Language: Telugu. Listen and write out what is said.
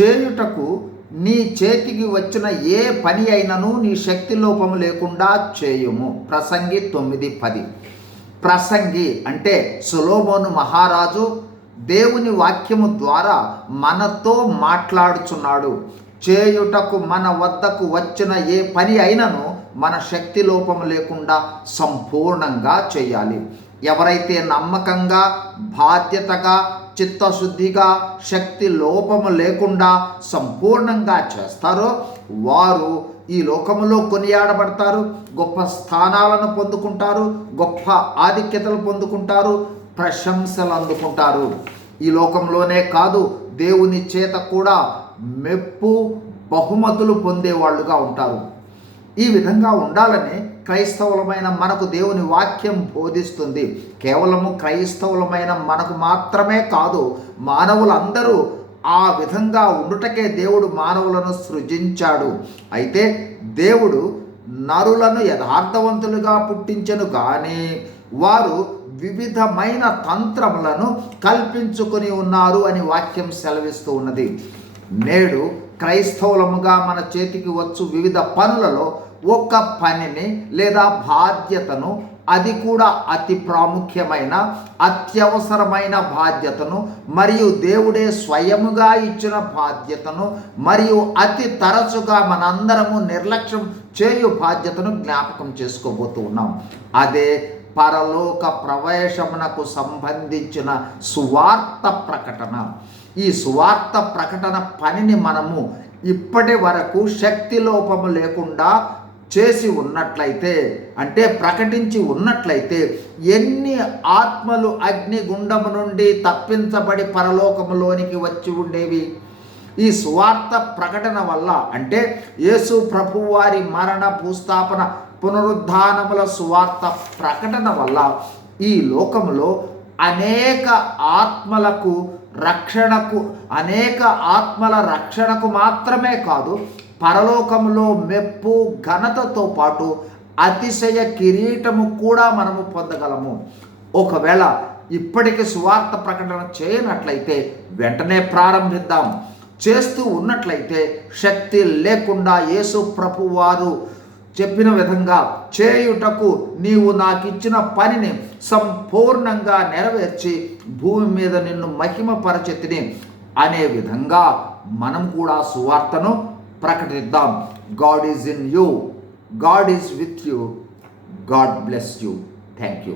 చేయుటకు నీ చేతికి వచ్చిన ఏ పని అయినను నీ శక్తి లోపము లేకుండా చేయుము. ప్రసంగి తొమ్మిది పది. ప్రసంగి అంటే సులోమోను మహారాజు దేవుని వాక్యము ద్వారా మనతో మాట్లాడుచున్నాడు. చేయుటకు మన వద్దకు వచ్చిన ఏ పని అయినను మన శక్తి లోపం లేకుండా సంపూర్ణంగా చేయాలి. ఎవరైతే నమ్మకంగా బాధ్యతగా చిత్తశుద్ధిగా శక్తి లోపము లేకుండా సంపూర్ణంగా చేస్తారో వారు ఈ లోకములో కొనియాడబడతారు గొప్ప స్థానాలను పొందుకుంటారు గొప్ప ఆధిక్యతలు పొందుకుంటారు ప్రశంసలు అందుకుంటారు. ఈ లోకంలోనే కాదు దేవుని చేత కూడా మెప్పు బహుమతులు పొందేవాళ్ళుగా ఉంటారు. ఈ విధంగా ఉండాలని క్రైస్తవులమైన మనకు దేవుని వాక్యం బోధిస్తుంది. కేవలము క్రైస్తవులమైన మనకు మాత్రమే కాదు మానవులందరూ ఆ విధంగా ఉండుటకే దేవుడు మానవులను సృజించాడు. అయితే దేవుడు నరులను యథార్థవంతులుగా పుట్టించను కానీ వారు వివిధమైన తంత్రములను కల్పించుకొని ఉన్నారు అని వాక్యం సెలవిస్తూ ఉన్నది. నేడు క్రైస్తవులముగా మన చేతికి వచ్చు వివిధ పనులలో ఒక పనిని లేదా బాధ్యతను అది కూడా అతి ప్రాముఖ్యమైన అత్యవసరమైన బాధ్యతను మరియు దేవుడే స్వయముగా ఇచ్చిన బాధ్యతను మరియు అతి తరచుగా మనందరము నిర్లక్ష్యం చేయు బాధ్యతను జ్ఞాపకం చేసుకోబోతూ ఉన్నాం. అదే పరలోక ప్రవేశమునకు సంబంధించిన సువార్త ప్రకటన. ఈ సువార్త ప్రకటన పనిని మనము ఇప్పటి వరకు శక్తి లోపము లేకుండా చేసి ఉన్నట్లయితే అంటే ప్రకటించి ఉన్నట్లయితే ఎన్ని ఆత్మలు అగ్నిగుండము నుండి తప్పించబడి పరలోకములోనికి వచ్చి ఉండేవి? ఈ సువార్త ప్రకటన వల్ల అంటే యేసు ప్రభువారి మరణ భూస్థాపన పునరుద్ధానముల సువార్త ప్రకటన వల్ల ఈ లోకంలో అనేక ఆత్మలకు రక్షణకు అనేక ఆత్మల రక్షణకు మాత్రమే కాదు పరలోకంలో మెప్పు ఘనతతో పాటు అతిశయ కిరీటము కూడా మనము పొందగలము. ఒకవేళ ఇప్పటికి సువార్త ప్రకటన చేయనట్లయితే వెంటనే ప్రారంభిద్దాం. చేస్తూ ఉన్నట్లయితే శక్తి లేకుండా యేసు ప్రభు వారు చెప్పిన విధంగా చేయుటకు నీవు నాకు ఇచ్చిన పనిని సంపూర్ణంగా నెరవేర్చి భూమి మీద నిన్ను మహిమపరచెతిని అనే విధంగా మనం కూడా సువార్తను ప్రకటిద్దాం. God is in you. God is with you. God bless you. Thank you